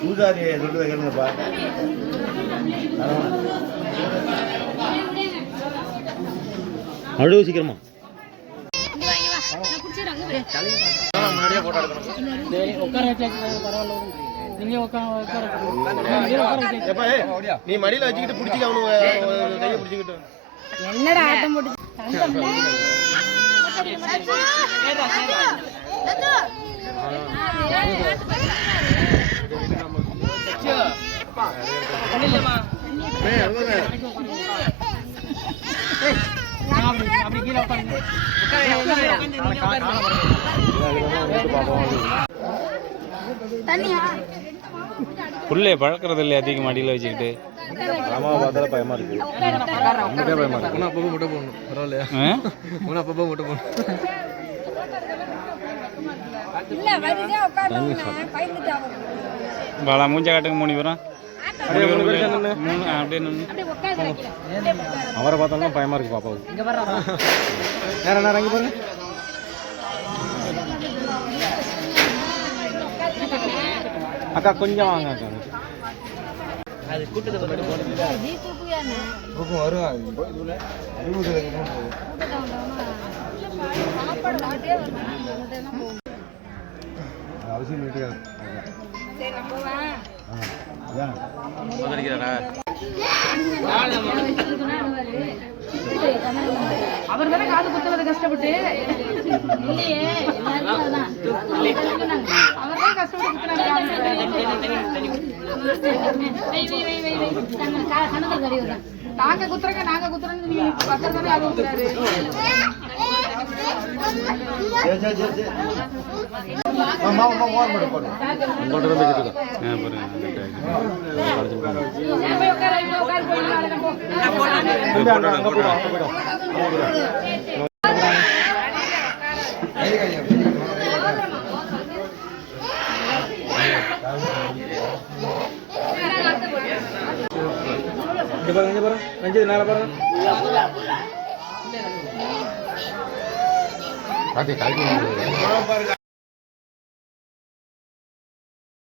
பூஜாரி சொல்றதை கேளுங்கப்பா. அவ்வளோ சீக்கிரமா முன்னாடியே போட்டோ எடுக்கணும். நீ மடியில வச்சுக்கிட்டு பிடிச்சிக்க அவனு கையை பிடிச்சிக்கிட்டு என்னடா ஆட்டம் போட்டு புள்ளே பழக்கிறது இல்லையா அதிகம் மடியில் வச்சுக்கிட்டு. பார்த்தாலும் பயமா இருக்கு. பயமா இருக்கு. அப்பப்போ முட்டை போடணும். பரவாயில்லையா? அப்பப்போ முட்டை போடணும். பாலா மூஞ்ச காட்டுங்க 3 பேரும். அவரை பார்த்தாலும் பயமா இருக்கு பாப்பாவுக்கு. நேரம் நேரம் இறங்கி பாருங்க. அக்கா கொஞ்சம் வாங்க அக்கா. அது கூட்டத்தை அவசியம் அவர் தானே காது குத்துறது கஷ்டப்பட்டு அவர் தான் கஷ்டப்பட்டு நாங்க குத்துறங்க நாங்க குத்துறோன்னு நீ பக்கத்துல தானே அது குத்துறாரு. நேரம் பாருங்க.